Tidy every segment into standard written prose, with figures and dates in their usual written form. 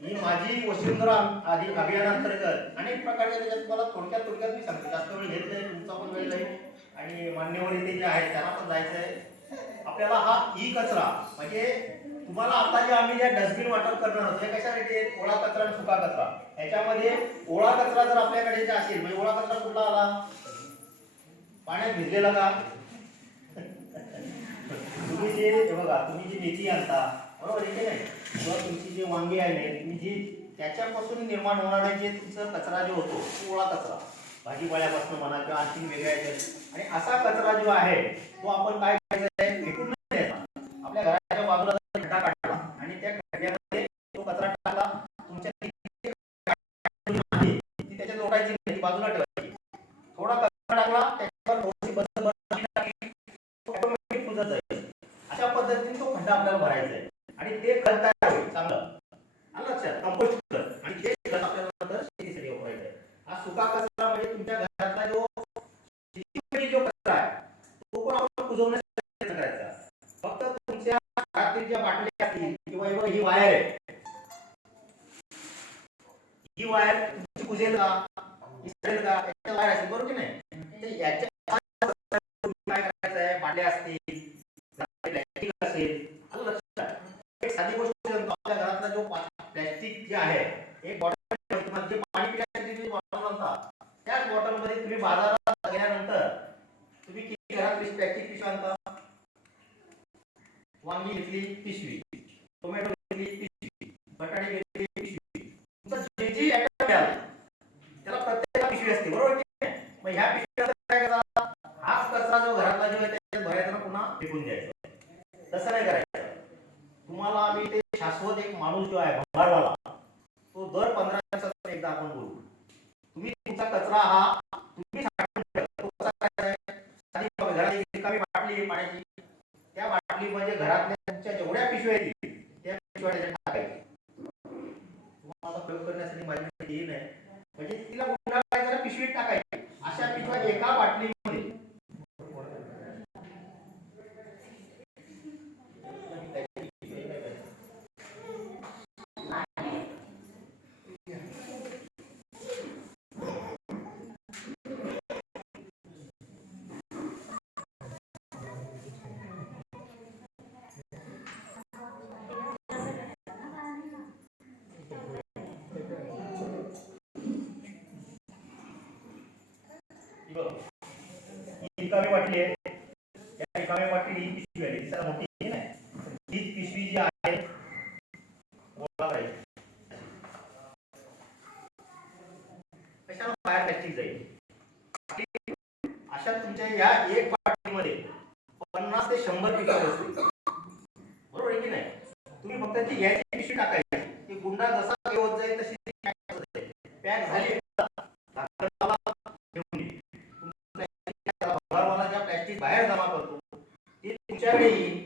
ही माझी वसुंधरा अभियानांतर्गत अनेक प्रकारच्या त्याच्यात तुम्हाला थोडक्यात मी सांगतो, जास्त वेळ घेत नाही, तुमचा पण वेळ जाईल आणि मान्यवर इथे जे आहेत त्यांना पण जायचं आहे. आपल्याला हा ई कचरा म्हणजे तुम्हाला आता जे आम्ही ज्या डस्टबिन वाटप करणार आहोत, कशासाठी आहे? ओला कचरा आणि सुका कचरा. ह्याच्यामध्ये ओला कचरा जर आपल्याकडे जे असेल, म्हणजे ओला कचरा कुठला आला? पाण्यात भिजलेला का? तुम्ही जे बघा, तुम्ही जी मेथी आणता बरोबर आहे की नाही, किंवा तुमची जे वांगी आहे तुम्ही जी त्याच्यापासून निर्माण होणारा जे तुमचा कचरा जो होतो तो ओला कचरा, भाजीपाल्यापासून म्हणा किंवा आणखी वेगळ्या याच्यात, आणि असा कचरा जो आहे तो आपण काय करायचं आहे? फेकून नाही द्यायचा. आपल्या घराच्या बाजूला खड्डा काढला आणि त्या खड्ड्यामध्ये तो कचरा टाकला, तुमच्या ती त्याच्यात ओढायची नाही, बाजूला ठेवायची. थोडा कचरा टाकला त्याच्यावर थोडीशी बंद टाकली, ऑटोमॅटिक कुजत जाईल. अशा पद्धतीने तो खड्डा आपल्याला भरायचा आहे आणि ते खत तयार होईल चांगलं. आलं लक्षात? कंपोस्ट खत. आणि ते खत आपल्याला नंतर शेतीसाठी वापरायचं आहे. हा सुका कचरा म्हणजे तुमच्या घरातला जो कचरा आहे तो पण आपण कुजवण्याचा प्रयत्न करायचा. फक्त तुमच्या घरातील ज्या बाटल्या असतील किंवा ही वायर आहे, ही वायर तुमची कुजेल का? इसरेल का? याच्या वायर असेल बरोबर की नाही? तर याच्या काय करायचं आहे? बाटल्या असतील, प्लास्टिक असेल, आलं लक्षात? एक साधी गोष्ट सांगतो, आपल्या घरातला जो प्लास्टिक जे आहे, एक बॉटल मध्ये पाणी पिण्यासाठी जी बॉटल आणता, त्याच बॉटल मध्ये तुम्ही बाजारात गेल्यानंतर तुम्ही किती घरात प्लास्टिक पिशवी आणता? वांगी घेतली पिशवी, टोमॅटो घेतली पिशवी, बटाटे घेतली पिशवी, जे जी आयटम आहे त्याला प्रत्येक पिशवी असते बरोबर की नाही? मग ह्या पिशवीला काय करा? हाच कचरा जो घरातला जो आहे त्याच्यात भरायचा ना, पुन्हा फेकून द्यायचा. तसं नाही करायचं. तुम्हाला आम्ही ते शाश्वत एक माणूस जो आहे भंगारवाला, तो दर 15 दिवसात एकदा आपण बोलू. तुम्ही तुमचा कचरा हा तुम्ही साठवून ठेवा. तो कसा करायचा? साधी घरात रिकामी बाटली पाण्याची, त्या बाटलीमध्ये घरातल्या तुमच्या जेवढ्या पिशव्या आहेत त्या पिशव्या त्याच्यात टाकायच्या. तुम्हाला प्रयोग करण्यासाठी माझ्याकडे येईल नाही, म्हणजे तिला गुंडाळायला पिशवीत टाकायची. अशा पिशव्या एका बाटलीमध्ये रिकामी बाटली आहे, त्या रिकामी बाटली ही पिशवी आहे, ती मोठी आहे ना, ही पिशवी जी आहे ओला पाहिजे, कशाला बाहेर प्लास्टिक जाईल. अशा तुमच्या या एक बाटलीमध्ये 50 ते 100 पिशव्या असतील बरोबर आहे की नाही? तुम्ही फक्त ती घ्यायची पिशवी टाकायची, ती गुंडा जसा घेऊन जाईल तशी पॅक झाली प्लास्टिक बाहेर जमा करतो ते तुमच्याकडे येईल.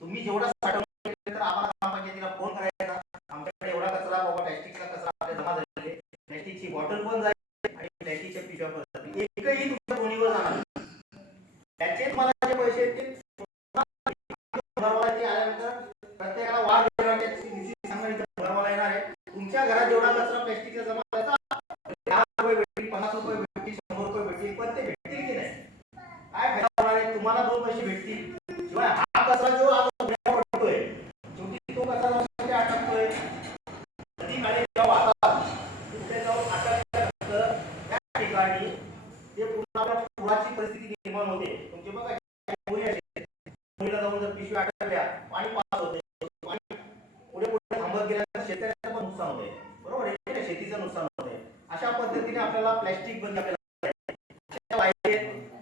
तुम्ही जेवढा साठवून तर आम्हाला ग्रामपंचायतीला फोन करायचा, आमच्याकडे एवढा कचरा बाबा, प्लास्टिकचा कचरा आपल्या जमा झालेले, प्लास्टिकची बॉटल पण जाईल आणि प्लास्टिकच्या पिशव्या पण जातील, एकही तुमच्या दोन्हीवर जाणार. त्याचे मला जे पैसे ते आल्यानंतर प्रत्येकाला वाढ भरवायला येणार आहे. तुमच्या घरात जेवढा कचरा प्लास्टिकचा जमा झाला 10 रुपये भेटतील, 50 रुपये भेटतील, 100 रुपये भेटतील, पण ते भेटतील की नाही? काय फायदा होणार आहे? तुम्हाला 2 पैसे भेटतील. शिवाय हा कचरा जो पडतोय, शेवटी तो कचरा जाऊन अटकतोय नदी नाले जेव्हा वाहतात, तिथे जाऊन अटकल्यानंतर त्या ठिकाणी ते पुन्हा पुराची परिस्थिती निर्माण होते. तुमचे बघा मुलीला जाऊन जर पिशवी अटकल्या, पाणी पास होते, पाणी पुढे पुढे थांबत गेल्यानंतर शेतकऱ्याचं पण नुकसान होते बरोबर आहे, शेतीचं नुकसान होते. अशा पद्धतीने आपल्याला प्लास्टिक बंद आपल्याला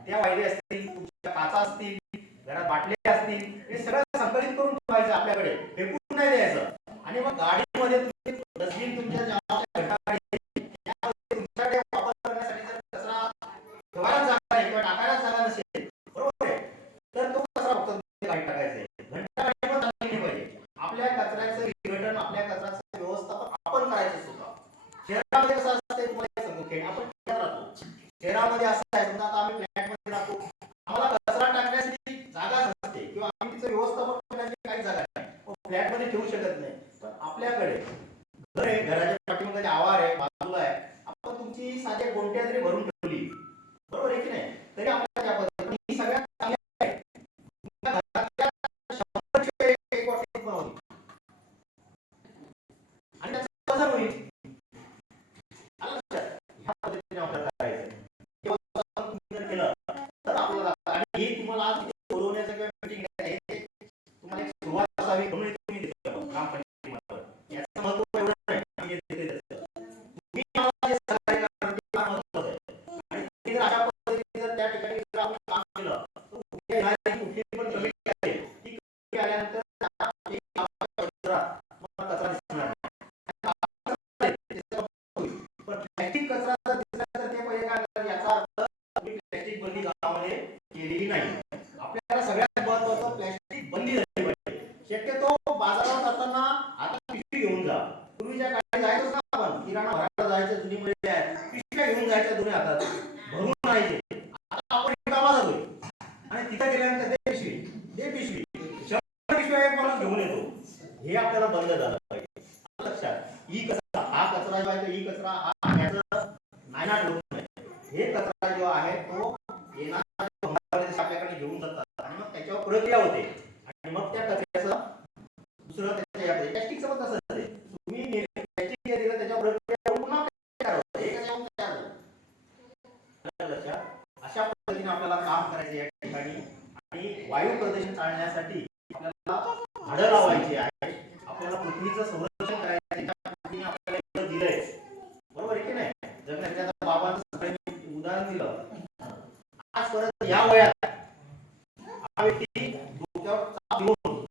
त्या वायरे असतील, तुमच्या काचा असतील, घरात बाटल्या असतील, हे सगळं संकलित करून ठेवायचं आपल्याकडे, फेकून नाही द्यायचं. आणि मग गाडीमध्ये तुम्ही डस्टबिन तुमच्या तुमच्याकडे वापर करण्यासाठी जर कचरा ठेवायला जागा नाही किंवा टाकायला जागा नसेल बरोबर आहे, तर तो कचरा फक्त गाडीत टाकायचा आहे. घंटा गाडी पण चालली नाही पाहिजे. आपल्या कचऱ्याचं विघटन, आपल्या कचऱ्याचं व्यवस्थापन आपण करायचं सुद्धा. शहरामध्ये कसं असतं तुम्हाला सांगतो, आपण राहतो शहरामध्ये असं आहे, समजा आता आम्ही फ्लॅटमध्ये राहतो, आम्हाला कचरा टाकण्यासाठी जागा नसते किंवा आम्ही तिचं व्यवस्थापन करण्यासाठी काही जागा नाही, फ्लॅटमध्ये ठेवू शकत नाही. पण आपल्याकडे घर आहे, घराच्या पाठीमागे आवार आहे, बाजूला आहे, आपण तुमची साधे गोंट्या जरी भरून ठेवली, बरोबर आहे की नाही, तरी आपल्याला त्या पद्धतीने ही सगळ्यात चांगली आहे. तुमच्या घरातल्या 100 एक वाटी बनवली आणि त्याचं वजन होईल. आलं लक्षात? ह्या पद्धतीने आपल्याला करायचं. हे वजन तुम्ही जर केलं तर आपल्याला, आणि हे तुम्हाला आज बोलवण्याचं किंवा मीटिंग आहे, तुम्हाला एक सुरुवात असावी म्हणून तुम्ही देतो काम पंचायतीमध्ये. याचं महत्त्व एवढं नाही की हे देते त्याचं. तुम्ही मला जे सहकार्य करणार ते फार महत्त्वाचं आहे. आणि तुम्ही जर अशा पद्धतीने जर त्या ठिकाणी जर आपण काम केलं तर उद्या येणारी कुठली पण कमिटी आहे ती कमिटी आल्यानंतर तुम्हाला कचरा दिसणार नाही. पण प्लॅस्टिक कचरा जर दिसला तर ते पहिले काय करतात, याचा अर्थ तुम्ही प्लॅस्टिक बंदी गावामध्ये केलेली नाही. आपल्याला सगळ्यात महत्त्वाचं प्लॅस्टिक बंदी झाली पाहिजे. शक्यतो बाजारात जाताना आता पिशवी घेऊन जा. पूर्वीच्या काळी जायचंच ना, आपण किराणा भरायला जायचं, जुनी मुले आहेत, पिशव्या घेऊन जायच्या दोन्ही हातात भरून आणायचे. आता आपण रिकामा जातोय आणि तिथे गेल्यानंतर ते पिशवी 100 पिशव्या एक माणूस घेऊन येतो. हे आपल्याला बंद झालं पाहिजे. लक्षात, ही कचरा, हा कचरा जो आहे तो, ही कचरा हा पाण्याचं नायनाट होत नाही. हे कचरा जो आहे तो येणाऱ्या आपल्याकडे घेऊन जातात आणि मग त्याच्यावर प्रक्रिया होते आणि मग त्या कचऱ्याचं दुसरं त्याच्या प्लॅस्टिकचं पण तसंच आहे. तुम्ही प्लॅस्टिक दिलं त्याच्यावर प्रक्रिया होऊन पुन्हा तयार होतं, हे कशावरून तयार होतं. लक्षात, अशा पद्धतीने आपल्याला काम करायचं या ठिकाणी. आणि वायू प्रदूषण टाळण्यासाठी आपल्याला झाडं लावायची आहे, आपल्याला पृथ्वीचं संरक्षण करायचं आहे. त्या पद्धतीने आपल्याला एवढं दिलंय, बरोबर आहे की नाही. जगण्याच्या बाबांचं सगळ्यांनी उदाहरण दिलं. आज परत या वयात हा व्यक्ती डोक्यावर चाप घेऊन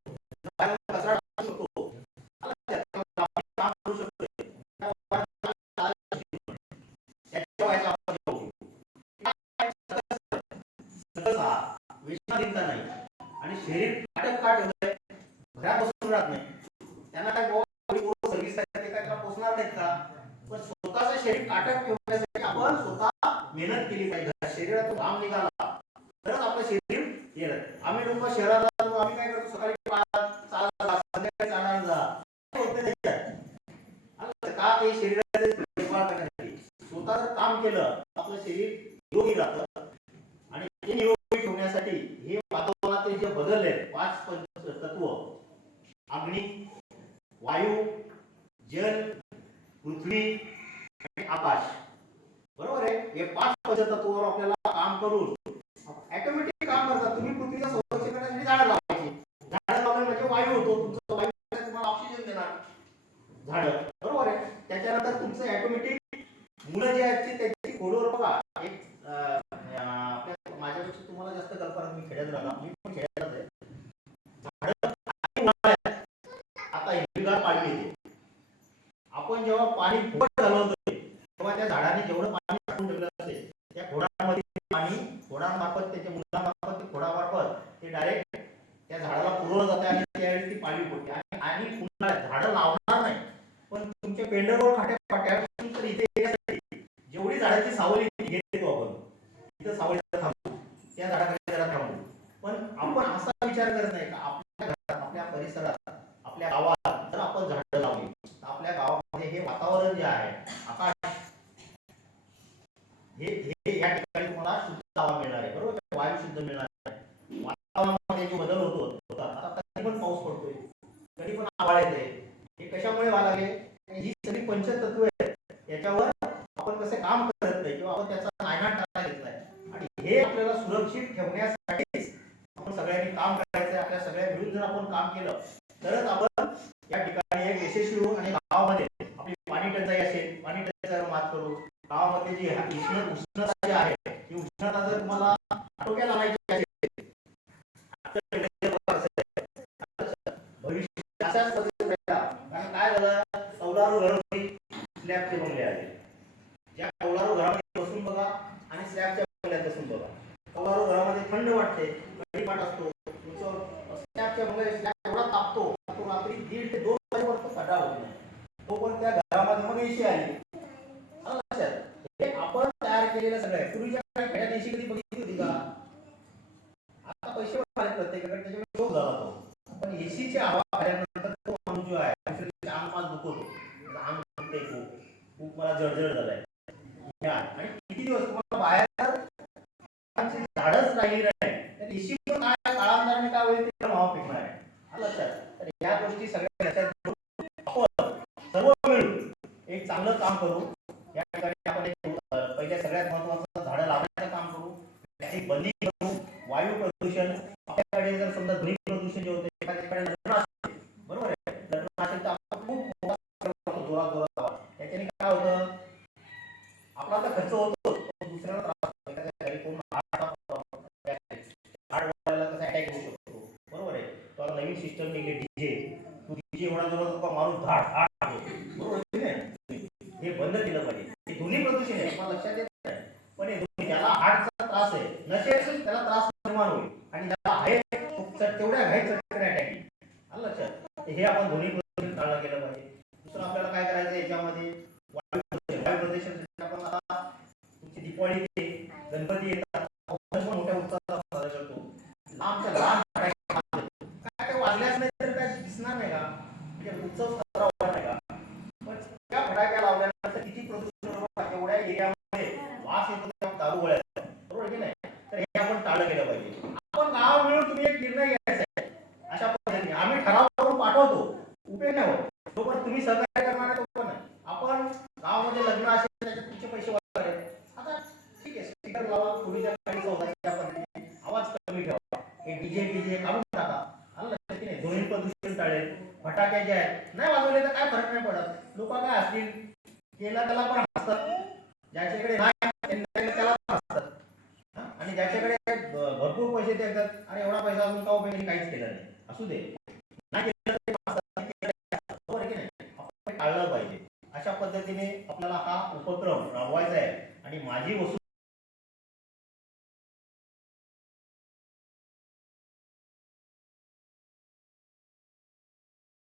कचरा टाकू शकतो, काम करू शकतो. त्याच्या वयाचा विश्रांतीचा नाही आणि शरीर काटक का ठेवलंय, घरात बसून राहत नाही. त्यांना काय सर्व्हिस ते काय पोचणार नाहीत का. पण स्वतःचं शरीर काटक ठेवण्यासाठी आपण स्वतः मेहनत केली पाहिजे. शरीरातून घाम निघाला तरच आपलं शरीर येईल. आम्ही लोक शहरात जातो, आम्ही काय करतो, सकाळी चालायला, संध्याकाळी चालायला जा, का ते शरीराचे देखभाल करण्यासाठी. स्वतः जर काम केलं आपलं शरीर निरोगी राहतं. आणि ते निरोगी ठेवण्यासाठी हे वातावरणातील जे बदल आहेत, 5 तत्व, अग्नी, वायू, जल, पृथ्वी आणि आकाश, बरोबर आहे. हे 5 पंचतत्वावर आपल्याला काम करून ऑटोमॅटिक काम करतात. तुम्ही पृथ्वीचं संरक्षण करण्यासाठी झाडं लावायची. झाडं लावलं म्हणजे वायू होतो, तुमचं वायू तुम्हाला ऑक्सिजन देणार झाडं, बरोबर आहे. त्याच्यानंतर तुमचं ऑटोमॅटिक मुलं जे आहेत त्याची खोडवर बघा, एक आपल्या माझ्यापेक्षा तुम्हाला जास्त कल्पना, मी खेड्यात राहतो, मी पण खेड्यात आहे. झाडं आता हिरवीगार पाणी येते. आपण जेव्हा पाणी फुकट घालवतोय तेव्हा त्या झाडाने जेवढं पाणी साठवून ठेवलं असते त्या खोडामध्ये पाणी खोडामार्फत, त्याच्या मुलामार्फत, ते खोडामार्फत ते डायरेक्ट त्या झाडाला पुरवलं जाते आणि त्यावेळी ती पाणी फुटते. आणि पुन्हा झाडं लावणार नाही, पण तुमच्या पेंडरवर खाट्या तर इथे येण्यासाठी जेवढी झाडाची सावली घेतो आपण, तिथं सावलीला थांबू, त्या झाडाखाली जरा थांबू. पण आपण असा विचार करत नाही का आपल्या घरात, आपल्या परिसरात, आपल्या गावात जर आपण झाडं लावली तर आपल्या गावामध्ये हे वातावरण जे आहे, आकाश, हे या ठिकाणी तुम्हाला शुद्ध हवा मिळणार आहे, बरोबर. वायू शुद्ध मिळणार आहे. वातावरणामध्ये जो बदल होतो, आता कधी पण पाऊस पडतोय, कधी पण आभाळ येते, हे कशामुळे व्हायला लागले. ही सगळी पंचतत्व आहेत, याच्यावर आपण कसं काम करत नाही किंवा आपण त्याचा नायनाट करायला घेत नाही. आणि हे आपल्याला सुरक्षित ठेवण्यासाठीच आपण सगळ्यांनी काम करायचं. आपल्या सगळ्या मिळून जर आपण काम केलं तरच आपण या ठिकाणी एक यशस्वी होऊ आणि गावामध्ये आपली पाणी टंचाई असेल, पाणी टंचाईवर मात करू. गावामध्ये जी उष्णता जी आहे, ही उष्णता जर तुम्हाला आटोक्यात आणायची असेल, भविष्य अशाच पद्धतीने कारण काय झालं, कौलारू घरामध्ये स्लॅबचे बंगले आले. ज्या कौलारू घरामध्ये बसून बघा आणि स्लॅबच्या बंगल्यात बसून बघा, कौलारू घरामध्ये थंड वाटते, कढीपाठ असतो, स्लॅबच्या बंगल्यात स्लॅब एवढा तापतो, तो रात्री 1.5 ते 2 वाजेपर्यंत थंडा होत नाही. तो पण त्या घरामध्ये मग एसी आली. हे आपण तयार केलेलं सगळं आहे. पूर्वीच्या काळी खेड्यात एसी कधी बघितली होती का. आता पैसे आले प्रत्येकाकडे, त्याच्यामुळे शोध झाला तो. पण एसीची हवा आल्यानंतर तो माणूस जो आहे अंग पाच दुखवतो, अंग जळजळ झालाय. आणि किती दिवस तुम्हाला बाहेर झाडच राहिली नाही, तर निश्चित काळांतराने काय होईल ते भाव पिकणार आहे. लक्षात. तर या गोष्टी सगळ्या लक्षात घेऊन आपण सर्व मिळून एक चांगलं काम करू. या ठिकाणी आपण पहिले सगळ्यात महत्वाचं झाडं लावण्याचं काम करू, त्याची बंदी करू. वायू प्रदूषण आपल्याकडे जर समजा ध्वनी प्रदूषण जे होते एखाद्याकडे लग्न असेल, बरोबर आहे, लग्न असेल तर आपण खूप मोठा जोरात जोरात त्याच्याने काय होतं, आपला तर खर्च होतो, दुसऱ्याला त्रास होतो. एखाद्या घरी कोण अटॅक होऊ शकतो, बरोबर आहे. तो आता नवीन सिस्टम निघली डीजे, डीजे एवढा जोरात माणूस धाड धाड, बरोबर आहे. हे बंद केलं पाहिजे. हे ध्वनी प्रदूषण आहे, मला लक्षात येत नाही, पण हे ज्याला हार्टचा त्रास आहे, नसेल त्याला त्रास निर्माण होईल, आणि ज्याला आहे तेवढ्या घाईत चटकन अटॅक येईल. आलं लक्षात. हे आपण ध्वनी प्रदूषण टाळलं गेलं पाहिजे. दुसरं आपल्याला काय करायचं याच्यामध्ये, वायू प्रदूषण. आपण आता तुमची दिवाळी येते, गणपती येतात, मोठ्या उत्साहात साजरा करतो. लांबच्या लांब काय वाजल्याच नाही तर काय दिसणार नाही का, म्हणजे उत्सव साजरा होणार नाही का. पण त्या फटाक्या लावल्यानंतर किती प्रदूषण होतं, एवढ्या एरियामध्ये वास येतो दारू गोळ्याचा, बरोबर की नाही. तर हे आपण टाळलं गेलं पाहिजे. आपण गाव मिळून तुम्ही एक निर्णय घ्यायचा आहे, अशा पद्धतीने आम्ही ठराव करून पाठवतो, उपयोग नाही होत. तोपर्यंत तुम्ही सहकार्य करणार नाही, तोपर्यंत नाही. आपण गावामध्ये लग्न असेल त्याच्यात तुमचे पैसे वाचणार आहेत. आता ठीक आहे, स्पीकर लावा, पूर्वीच्या काळी आवाज कमी ठेवा, हे डीजे डीजे काढून टाका. आलं लक्षात की नाही. ध्वनी प्रदूषण टाळेल. फटाके जे आहेत नाही वाजवले तर काय फरक नाही पडत. लोक काय असतील, केला त्याला पण हसतात, ज्याच्याकडे नाही त्याला पण हसतात, आणि ज्याच्याकडे भरपूर पैसे देतात आणि एवढा पैसा असून का उपयोग, काहीच केलं नाही, असू दे, नाही केलं बरोबर की नाही. आपण टाळलं पाहिजे. अशा पद्धतीने आपल्याला हा उपक्रम राबवायचा आहे. आणि माझी वस्तू